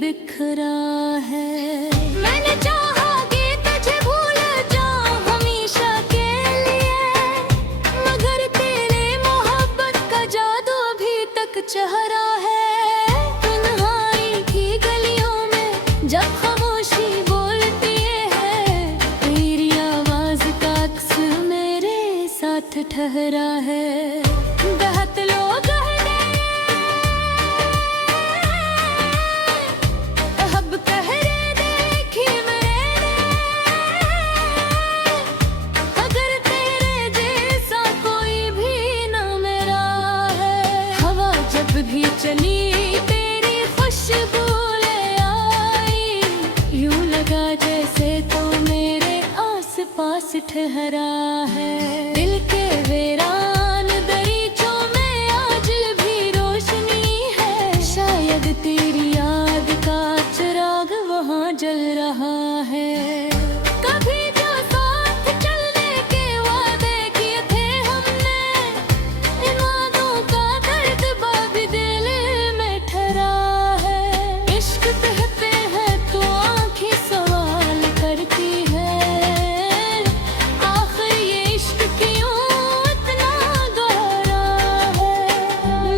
बिखरा है। मैंने चाहा कि तुझे भूल जाऊं हमेशा के लिए, मगर तेरे मोहब्बत का जादू अभी तक चेहरा है। तन्हाई की गलियों में जब खामोशी बोलती है, तेरी आवाज का अक्स मेरे साथ ठहरा है। बहुत लोग भी चली तेरी खुशबू ले आई, यूं लगा जैसे तो मेरे आस पास ठहरा है। दिल के वीरान दरीचों में आज भी रोशनी है, शायद तेरी याद का चिराग वहाँ जल रहा है। कभी जो साथ चलने के वादे किए थे हमने, इन वादों का दर्द बाबी दिल में ठहरा है। इश्क कहते हैं तो आंखें सवाल करती है, आखिर ये इश्क क्यों इतना गहरा है।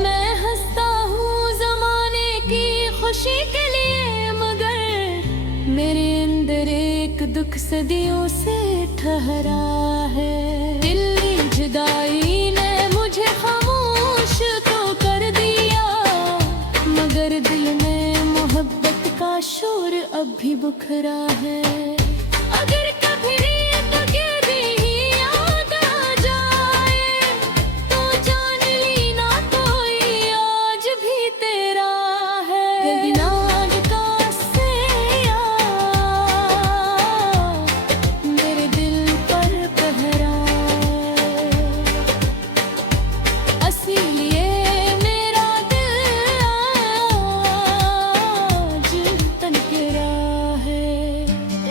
मैं हंसता हूँ जमाने की खुशी के लिए, मगर मेरे अंदर एक दुख सदियों से ठहरा है। दिल्ली जुदाई ने मुझे खामोश तो कर दिया, मगर दिल में मोहब्बत का शोर अब भी बुखरा है। अगर कभी नींद गिरी याद आ जाए, तो जान ली ना कोई आज भी तेरा है। गगनाग का सैया मेरे दिल पर पहरा, इसीलिए मेरा दिल आज तनकरा है।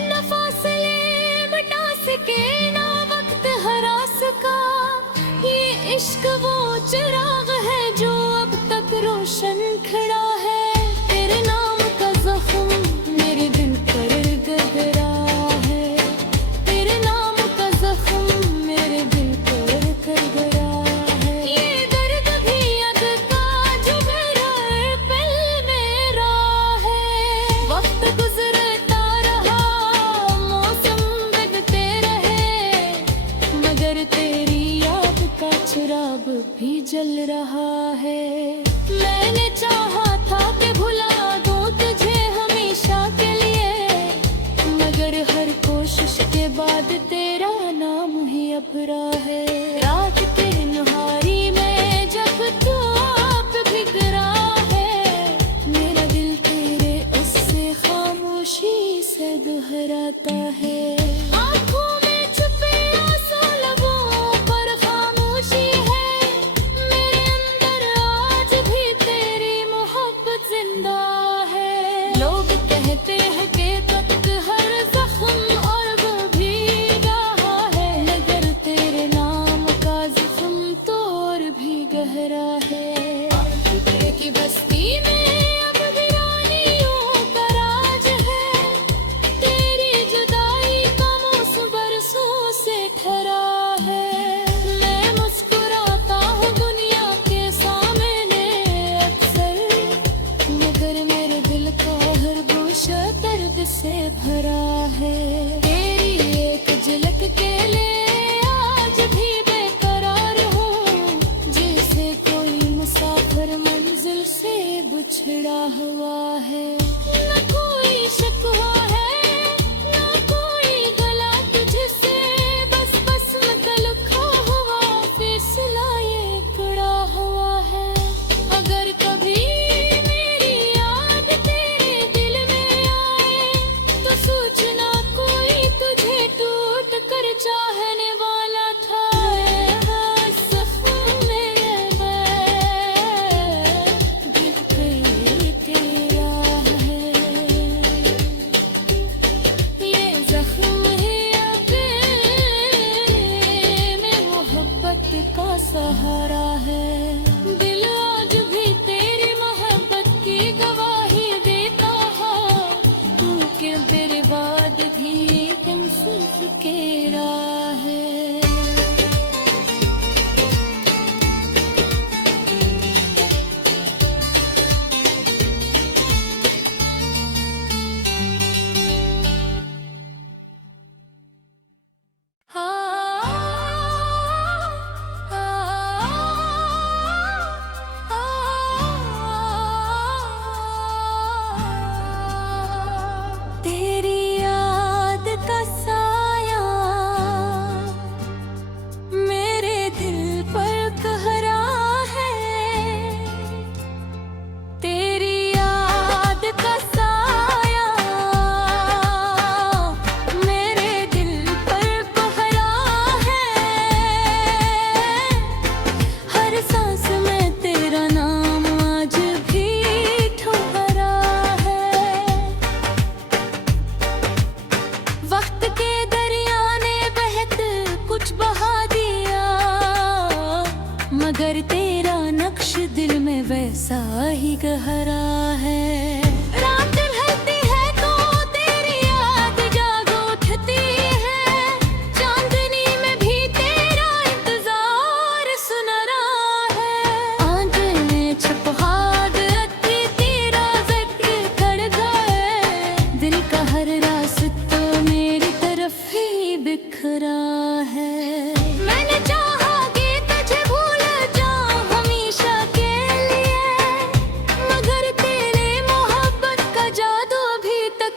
न फासले मिटा सके ना वक्त हरा सका, ये इश्क वो चिराग है जो अब तक रोशन खड़ा है। तेरे नाम का जख्म मेरे दिल पर गहरा है, तेरे नाम का जख्म मेरे दिल पर गहरा है। ये दर्द भी अग का जो मेरा पल मेरा है। वक्त गुजरता रहा, मौसम बदलते रहे, मगर तेरी याद का चिराग भी जल रहा है। मैंने चाहा था कि भुला दूं तुझे हमेशा के लिए, मगर हर कोशिश के बाद तेरा नाम ही अभरा है। रात के नुहारी में जब तू आप बिगड़ा है, मेरा दिल तेरे उससे खामोशी से दोहराता है। आँखों में छुपे आंसू, लबों पर खामोशी है, मेरे अंदर आज भी तेरी मोहब्बत जिंदा है। लोग कहते हैं कि तक हर जख्म और वो भीगा है, मगर तेरे नाम का जख्म तो और भी गहरा है। की बस्ती में अब वीरानियों का राज है, तेरी जुदाई का मौसम बरसों से ठहरा है। मैं मुस्कुराता हूँ दुनिया के सामने अक्सर, मगर मेरे दिल का हर गोशा दर्द से भरा है। तेरी एक झलक के लिए आज भी बेकरार हूँ, जैसे कोई मुसाफिर मंजिल से बिछड़ा हुआ है। न कोई शिकवा है न कोई गला तुझसे, बस में तलखा हुआ फैसला ये पड़ा हुआ है। अगर कभी मेरी याद तेरे दिल में आए, तो सोचना कोई तुझे टूट कर चाहने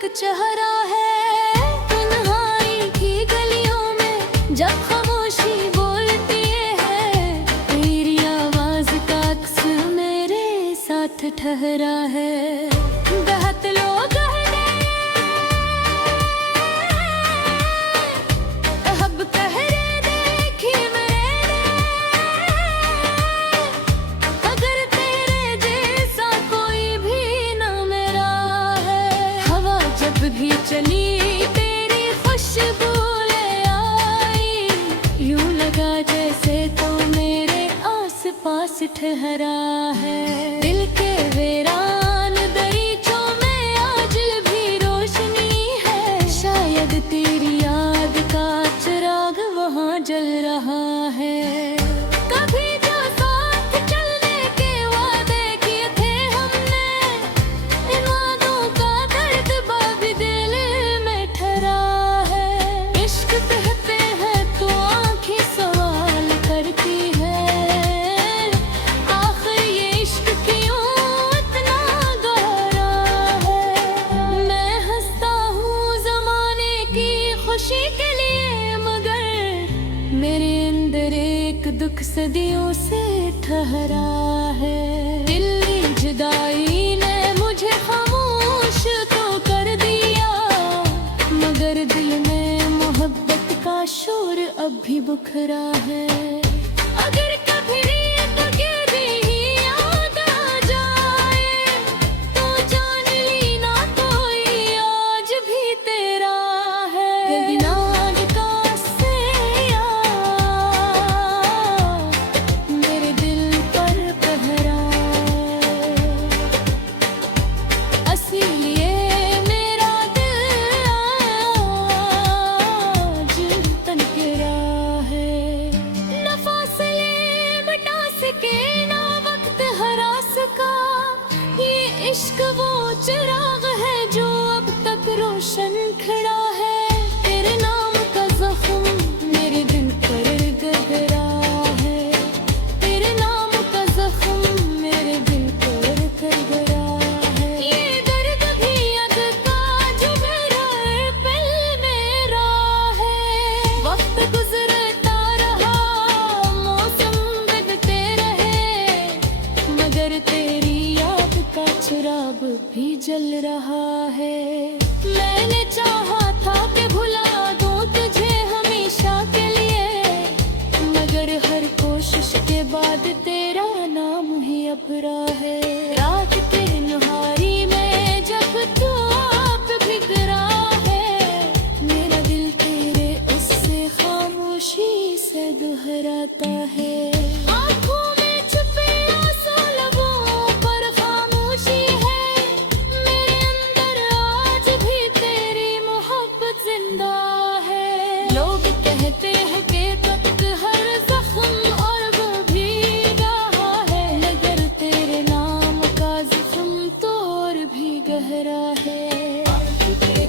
एक चेहरा है। तन्हाई की गलियों में जब खामोशी बोलती है, तेरी आवाज का अक्स मेरे साथ ठहरा है। बहुत लोग अब कह रहे देखी मैंने, अगर तेरे जैसा कोई भी न मेरा है। हवा जब भी चली तेरी खुशबू ले आई, यूं लगा जैसे तो मेरे आस पास ठहरा है। दिल के वीरान दरीचों में आज भी रोशनी है, शायद तेरी याद का चिराग वहाँ जल रहा है। कभी जो साथ चलने के वादे किए थे हमने, इन वादों का दर्द बाबी दिल में ठहरा है। इश्क कहते हैं तो आंखें सवाल करती है, आखिर ये इश्क क्यों इतना गहरा है। मैं हंसता हूँ जमाने की खुशी के लिए, मगर मेरे अंदर एक दुख सदियों से ठहरा है। दिल्ली जुदाई ने मुझे खामोश तो कर दिया, मगर दिल में मोहब्बत का शोर अब भी बुखरा है। अगर कभी नींद गिरी याद आ जाए, तो जान ली ना कोई आज भी तेरा है। गिनान का से मेरे दिल पर पहरा, इसीलिए मेरा दिल आज तनकरा है। न फासले मिटा सके ना वक्त हरा सका, ये इश्क वो चिराग है जो अब तक रोशन खड़ा है। तेरे नाम का जख्म मेरे दिल पर गहरा है, तेरे नाम का जख्म मेरे दिल पर गहरा है। ये दर्द भी अद का जो मेरा पल मेरा है। वक्त गुजरता रहा, मौसम बदलते रहे, मगर तेरी याद का चिराग भी जल रहा है। मैंने चाहा था कि भुला दूं तुझे हमेशा के लिए, मगर हर कोशिश के बाद तेरा नाम ही अबरा है। रात के नुहारी में जब तू आप बिगड़ा है, मेरा दिल तेरे उससे खामोशी से दोहराता है। आँखों में छुपे आंसू, लबों पर खामोशी है, मेरे अंदर आज भी तेरी मोहब्बत जिंदा है। लोग कहते हैं कि तक हर जख्म और वो भीगा है, मगर तेरे नाम का जख्म तो और भी गहरा है।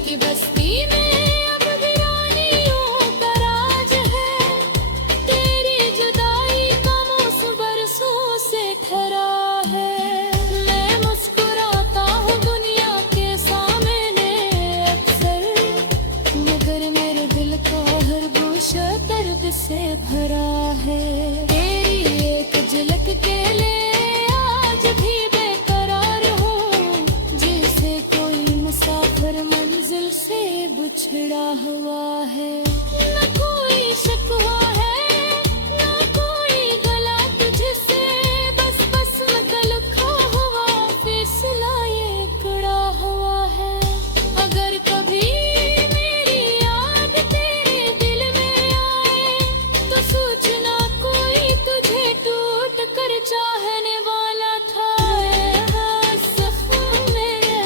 की बस्ती में अब वीरानियों का राज है, तेरी जुदाई का मौसम बरसों से ठहरा है। मैं मुस्कुराता हूँ दुनिया के सामने अक्सर, मगर मेरे दिल का हर गोशा दर्द से भरा है। तेरी एक झलक के लिए आज भी बेकरार हूँ, जैसे कोई मुसाफिर मंजिल से बिछड़ा हुआ है। न कोई शिकवा है, न कोई गला तुझसे, बस बस मतलब खो हुआ फैसला ये कड़ा हुआ है। अगर कभी मेरी याद तेरे दिल में आए, तो सोचना कोई तुझे टूट कर चाहने वाला था। जख्म मेरे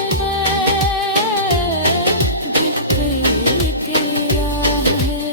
दिल पे तेरा है।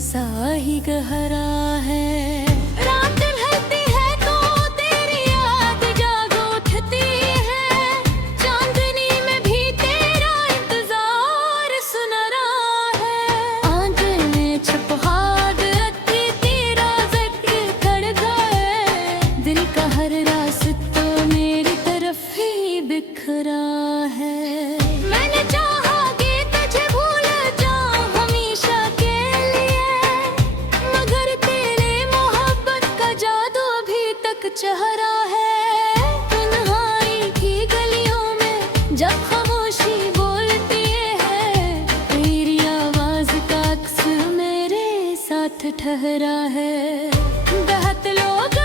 सा ही गहरा है। रात ढलती है तो तेरी याद जाग उठती है, चांदनी में भी तेरा इंतजार सुनरा है। आंगन छपहाद अति तेरा जिक्र कर गए, दिल का हर रास्ता मेरी तरफ ही बिखरा है। मैंने चाहा कि तुझे भूल जाऊं हमेशा के लिए, मगर तेरे मोहब्बत का जादू अभी तक चेहरा है। तन्हाई की गलियों में जब खामोशी बोलती है, तेरी आवाज का अक्स मेरे साथ ठहरा है। बहुत लोग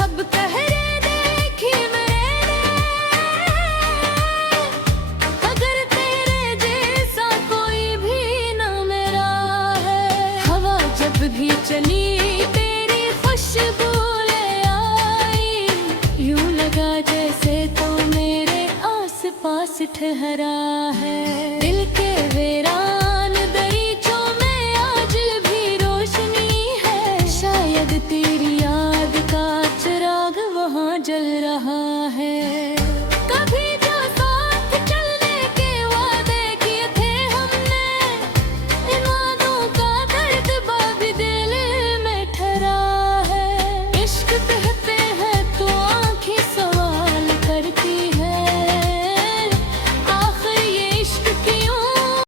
अब कह रहे देखी मैंने, अगर तेरे जैसा कोई भी ना मेरा है। हवा जब भी चली तेरी खुशबू ले आई, यूं लगा जैसे तो मेरे आस पास ठहरा है। दिल के